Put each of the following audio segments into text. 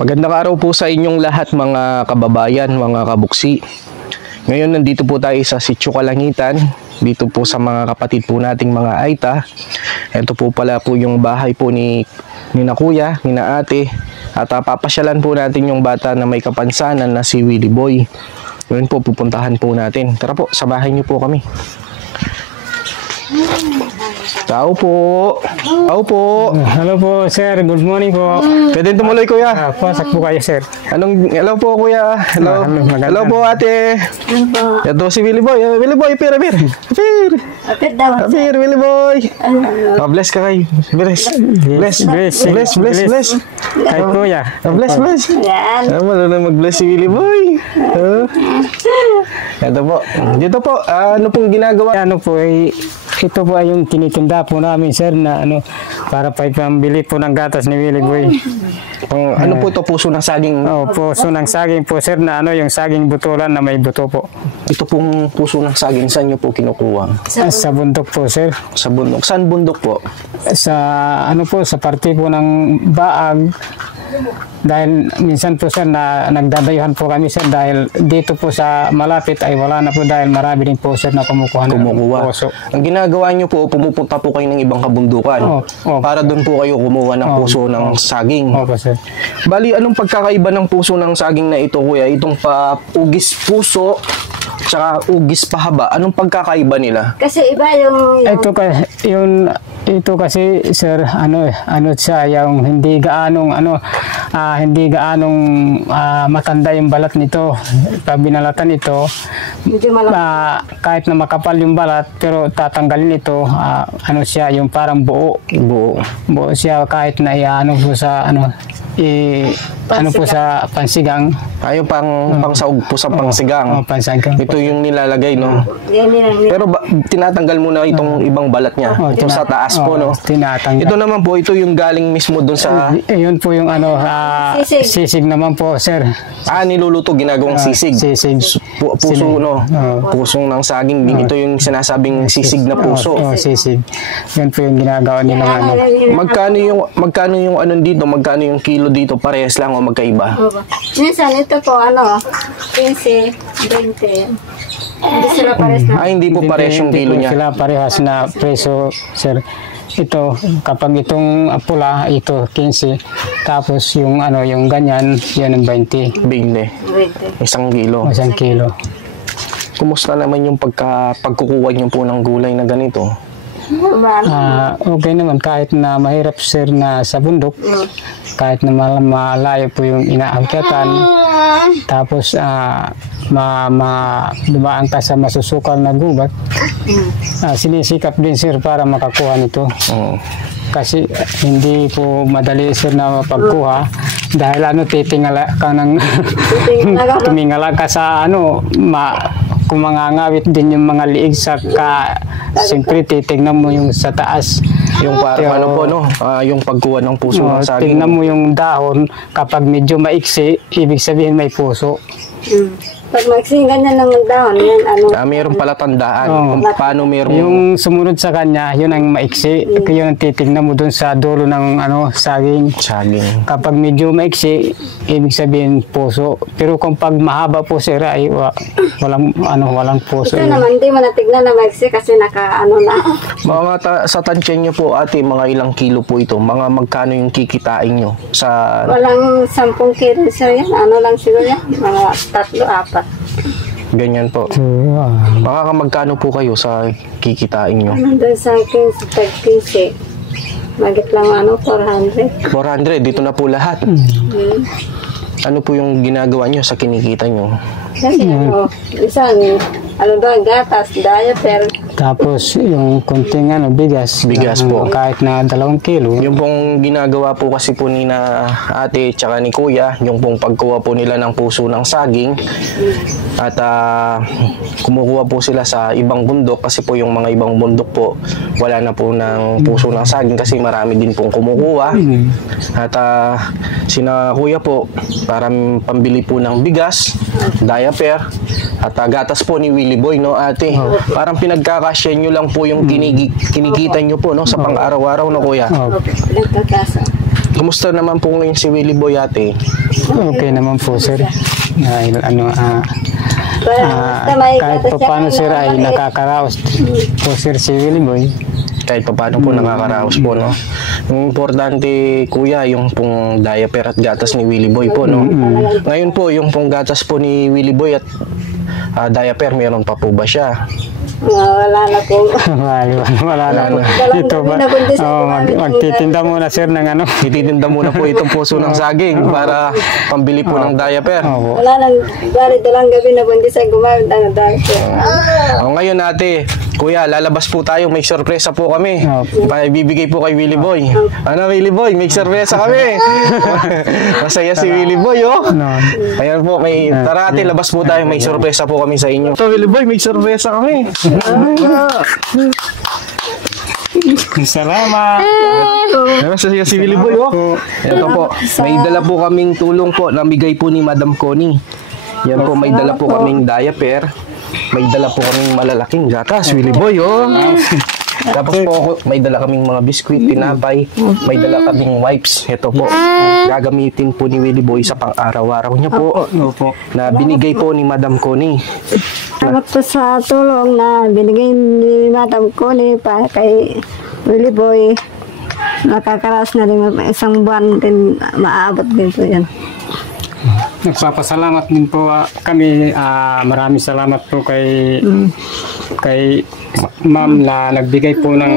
Magandang araw po sa inyong lahat mga kababayan, mga kabuksi. Ngayon nandito po tayo sa Sitio Kalangitan, dito po sa mga kapatid po nating mga Aita. Ito po pala po yung bahay po ni na kuya, ni na ate. At papasyalan po natin yung bata na may kapansanan na si Willie Boy. Ngayon po pupuntahan po natin. Tara po, samahan niyo po kami. Tao po. Tao po. Hello po, sir. Good morning po. Pwede tumuloy, kuya. Pasak po kayo, sir. Hello po, kuya. Hello. Hello po, ate. Ito si Willie Boy. Willie Boy, apir. Apir daw. Apir, Willie Boy. Bless ka kayo. Bless. Ay, kuya. Bless. Yan. Marunong mag-bless si Willie Boy. Ito po. Dito po, ano pong ginagawa? Ano po, ito po ay yung tinitinda po namin, sir, na para pa ipambili po ng gatas ni Willie Boy. Ano po ito? Puso ng saging? Puso ng saging po, sir, na yung saging butulan na may buto po. Ito pong puso ng saging, saan nyo po kinukuha? Sa bundok po, sir. Sa bundok. Saan bundok po? Sa parte po ng Baag. Dahil minsan po, sir, na nagdadayuhan po kami, sir, dahil dito po sa malapit ay wala na po dahil marami din po, sir, na kumukuha ng puso. Ang ginagawa nyo po, pumupunta po kayo ng ibang kabundukan para doon po kayo kumuha ng puso ng saging. Opo, sir. Bali, anong pagkakaiba ng puso ng saging na ito, kuya? Itong ugis puso tsaka ugis pahaba, anong pagkakaiba nila? Kasi iba yung ito kasi, sir, siya yung hindi gaanong matanda yung balat nito. Pag binalatan ito, kahit na makapal yung balat, pero tatanggalin ito, siya yung parang buo siya, kahit na po sa po sa pansigang. Yung pangsaog po sa pangsigang. Pansigang. Ito yung nilalagay, no? Pero tinatanggal muna itong ibang balat niya. Itong sa taas po, no? Tinatanggal. Ito naman po, ito yung galing mismo doon sa... Yun po yung sisig naman po, sir. Niluluto, ginagawang sisig. Sisig. Puso, no? Pusong ng saging. Ito yung sinasabing sisig na puso. Sisig. Yun po yung ginagawa nila. Magkano yung dito? Magkano yung kilo dito? Parehas lang o magkaiba? minsan ito po 15, 20. Hindi sila pares na. Hindi po parehas yung kilo niya. Sila parehas na preso, sir. Ito, kapag itong pula, ito 15. Tapos yung ganyan, yun ang 20. 20. Isang kilo. Isang kilo. Kumusta naman yung pagkukuha niyo po ng gulay na ganito? Okay naman, kahit na mahirap, sir, na sa bundok, kahit na malayo po yung inaakyatan, tapos dumaan ka sa masusukal na gubat, sinisikap din, sir, para makakuha nito. Kasi hindi po madali, sir, na mapagkuha dahil titingala ka ng tumingala ka sa kung mangangawit din yung mga liig siyempre titignan mo yung sa taas. Yung parang yung pagkuha ng puso ng saging. Tignan mo yung dahon, kapag medyo maiksi, ibig sabihin may puso. Pag maiksi ganyan ng dahon, yan mayroon pala tandaan kung paano mayroon. Yung sumunod sa kanya, yun ang maiksi. Yun ang titignan mo dun sa dulo ng saging. Kapag medyo maiksi, ibig sabihin puso. Pero kung pag mahaba po, sir, ay walang puso. Ito naman, hindi mo natignan na maiksi kasi na. Mga sa tansya nyo po, ate, mga ilang kilo po ito? Mga magkano yung kikitain nyo? Walang 10 kilo, sir, yan. Lang siguro yan? Mga 3, 4. Ganyan po. Magkano po kayo sa kikitain nyo? Doon sa 15, magit lang 400. 400, dito na po lahat. Ano po yung ginagawa nyo sa kinikita nyo? Kasi isang gatas, diaper. Tapos yung kunting bigas. Bigas po. Kahit na 2 kilo. Yung pong ginagawa po kasi po ni na ate tsaka ni kuya, yung pong pagkuha po nila ng puso ng saging at kumukuha po sila sa ibang bundok kasi po yung mga ibang bundok po wala na po ng puso ng saging kasi marami din pong kumukuha. At sina kuya po para pambili po ng bigas, diaper at gatas po ni Willie Boy, no ate? Parang pinagkakasya nyo lang po yung kinikita nyo po, no, sa pang-araw-araw, no kuya? Kumusta naman po ngayon si Willie Boy, ate? Okay naman po, sir. Dahil Basta may kahit pa gatas siya paano, na sir, ay maliit. nakakaraos po, sir, si Willie Boy. Kahit pa paano po nakakaraos po, no? Yung importante, kuya, yung pong diaper at gatas ni Willie Boy po, no? Ngayon po, yung pong gatas po ni Willie Boy at diaper, meron pa po ba siya? Wala na po. Wala na po. Dalang Ito ba? gabi na kundi sa Magtitinda muna, sir, ng ano. Ititinda muna po itong puso ng saging para pambili po ng diaper. Opo. Wala nang bali dalang gabi na kundi sa gumamit ng dahil. Ngayon, ate, kuya, lalabas po tayo. May sorpresa po kami. Opo. Bibigay po kay Willie Boy. Ano, Willie Boy? May sorpresa kami. Masaya si Willie Boy, oh. No. Ayan po, tara ate, labas po tayo. May sorpresa po kami sa inyo. Ito, Willie Boy, may sorpresa kami. Salamat. Masaya si Willie Boy, oh. Ito po, may dala po kaming tulong po na bigay po ni Madam Connie. Yan po, may dala po kaming diaper. May dala po kaming malalaking gatas, Willie Boy, oh. Tapos po, may dala kaming mga biskwit, tinapay, may dala kaming wipes. Ito po, gagamitin po ni Willie Boy sa pang-araw-araw niya po, na binigay po ni Madam Connie. Salamat po sa tulong na binigay ni Madam Connie pa kay Willie Boy. Nakakaraos na rin isang buwan din, maaabot din po yan. Nagpapasalamat din po kami. Maraming salamat po kay ma'am na nagbigay po ng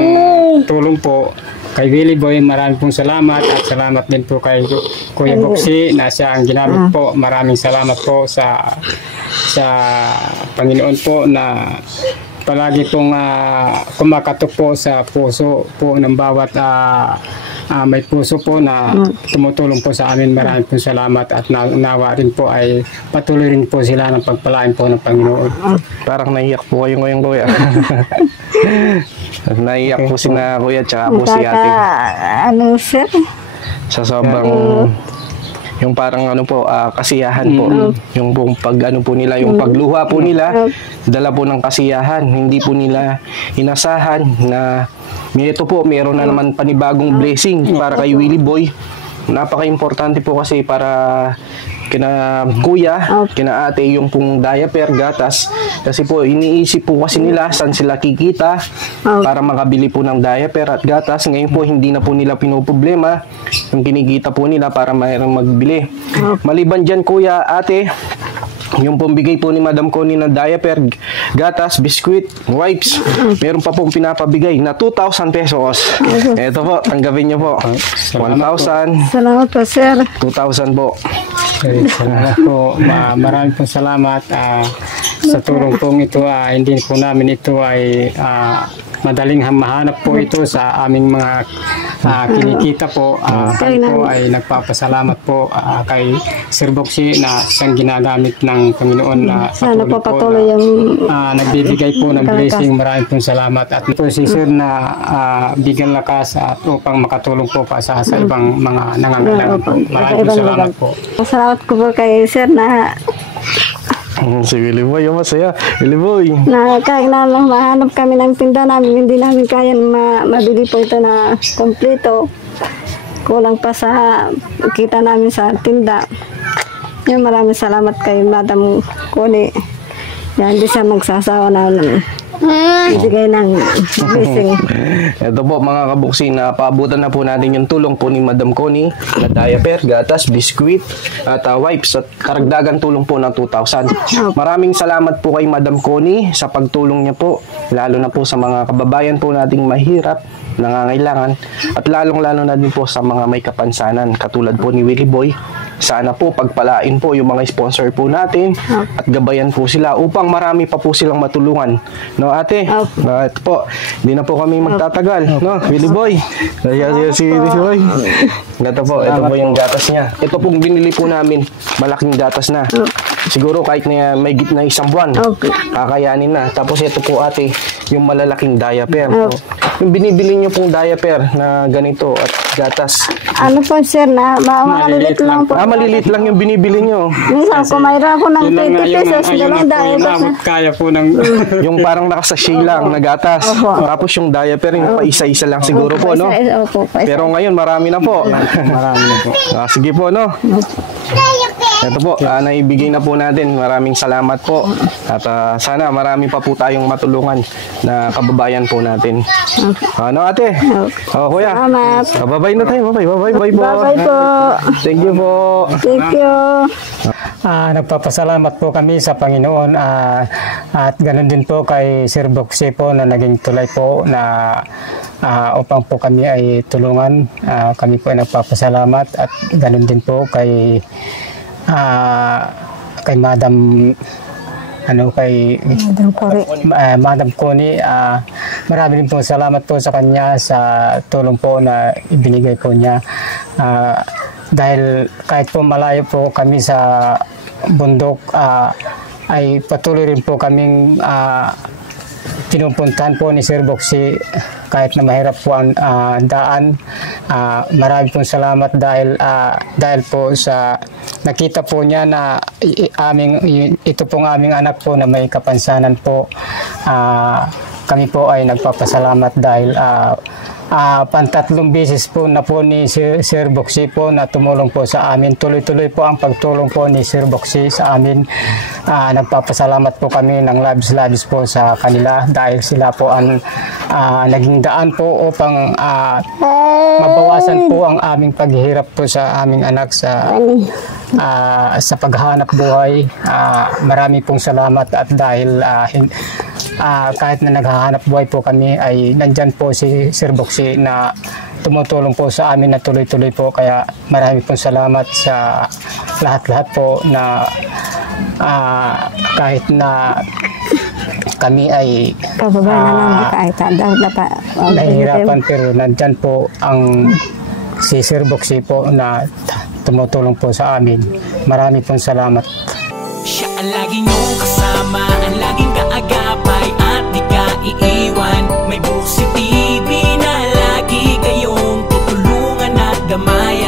tulong po kay Willie Boy. Maraming pong salamat at salamat din po kay Kuya Boxy na siya ang ginamit po. Maraming salamat po sa Panginoon po na palagi pong kumakatok po sa puso po ng bawat may puso po na tumutulong po sa amin. Maraming pong salamat at nawa rin po ay patuloy rin po sila ng pagpalain po ng Panginoon. Parang naiyak po kayo ngayon, kuya. Naiyak po si na kuya tsaka po si ate. Ano sir? Sa sobrang yung parang ano po, kasiyahan po. Yung pong pag ano po nila, yung pagluha po nila, dala po ng kasiyahan. Hindi po nila inasahan na ito po, meron na naman panibagong blessing para kay Willie Boy. Napaka-importante po kasi para kina kuya, kina ate, yung pong diaper, gatas. Kasi po, iniisip po kasi nila saan sila kikita para makabili po ng diaper at gatas. Ngayon po, hindi na po nila pinoproblema yung kinikita po nila para mayroong magbili. Maliban dyan, kuya, ate, yung pambigay po ni Madam Connie ng diaper, gatas, biskwit, wipes, meron pa pong pinapabigay na 2,000 pesos. Ito po, tanggapin nyo po. 1,000, Salamat po sir. 2,000 po. Salamat po. Maraming pong salamat sa tulong pong ito. Hindi po namin ito ay madaling mahanap po ito sa aming mga kinikita po. Kami po ay nagpapasalamat po kay Sir Boxy na siyang ginagamit ng Panginoon na Sana po patuloy na, yung nagbibigay po ng blessing. Maraming pong salamat. At ito si Sir na bigyan lakas at upang makatulong po pa sa ibang mga nangangailangan po. Maraming pong salamat po. Salamat ko po kay sir na Si Willie Boy, yung masaya. Willie Boy. na kahit na lang mahanap kami ng tinda namin, hindi namin kaya mabili po ito na kompleto. Kulang pa sa kita namin sa tinda. Yan, maraming salamat kay Madam Connie. Yan, hindi siya magsasawa na ibigay ng blessing. Ito po mga kabuksi, na paabutan na po natin yung tulong po ni Madam Connie na diaper, gatas, biskwit at wipes at karagdagan tulong po ng 2,000. Maraming salamat po kay Madam Connie sa pagtulong niya po, lalo na po sa mga kababayan po nating mahirap, nangangailangan, at lalong-lalo na din po sa mga may kapansanan katulad po ni Willie Boy. Sana po pagpalain po yung mga sponsor po natin at gabayan po sila upang marami pa po silang matulungan. No, ate? Ito po, hindi na po kami magtatagal. No, Willie Boy. Si Willie Boy. Ito po yung gatas niya. Ito pong binili po namin, malaking gatas na. siguro kahit na may gitna isang buwan, Okay. kakayanin na. Tapos ito po ate, yung malalaking diaper. Okay. Yung binibili nyo pong diaper na ganito at gatas. Ano po sir, na maliliit lang po. Maliliit lang yung binibili nyo. Minsan, kumayra ko ng 20 pesos, dalawang diaper na. Kaya po ng... Yung parang nakasashay lang na gatas. Opo. Tapos yung diaper, yung paisa-isa lang siguro po, no? Opo, paisa. Pero ngayon, marami na po. Marami na po. Sige po, no? Ito po, naibigay na po natin. Maraming salamat po. At sana marami pa po tayong matulungan na kababayan po natin. Ano ate? Kuya. Salamat. Bye-bye na tayo. Bye-bye po. Bye-bye po. Thank you po. Thank you. Nagpapasalamat po kami sa Panginoon at ganoon din po kay Sir Boxy po na naging tulay po na upang po kami ay tulungan. Kami po ay nagpapasalamat at ganoon din po kay Madam Madam Connie. Marami din po salamat po sa kanya sa tulong po na ibinigay po niya. Dahil kahit po malayo po kami sa bundok, ay patuloy rin po kaming pinupuntahan po ni Sir Boxy kahit na mahirap po ang daan. Marami pong salamat dahil po sa nakita po niya na ito pong aming anak po na may kapansanan po. Kami po ay nagpapasalamat dahil pantatlong beses po na po ni Sir Boxy po na tumulong po sa amin. Tuloy-tuloy po ang pagtulong po ni Sir Boxy sa amin. Nagpapasalamat po kami ng labis-labis po sa kanila dahil sila po ang naging daan po upang mabawasan po ang aming paghihirap po sa aming anak sa paghahanap buhay. Marami pong salamat at dahil kahit na naghahanap buhay po kami ay nandyan po si Sir Boxy na tumutulong po sa amin na tuloy-tuloy po. Kaya marami pong salamat sa lahat-lahat po na kahit na kami ay nahihirapan pero nandyan po ang si Sir Boxy po na tumutulong po sa amin. Marami pong salamat. Siya ang lagi niyong kasama, ang laging kaagapay at di ka iiwan. May Boxy TV na lagi kayong tutulungan at damayan.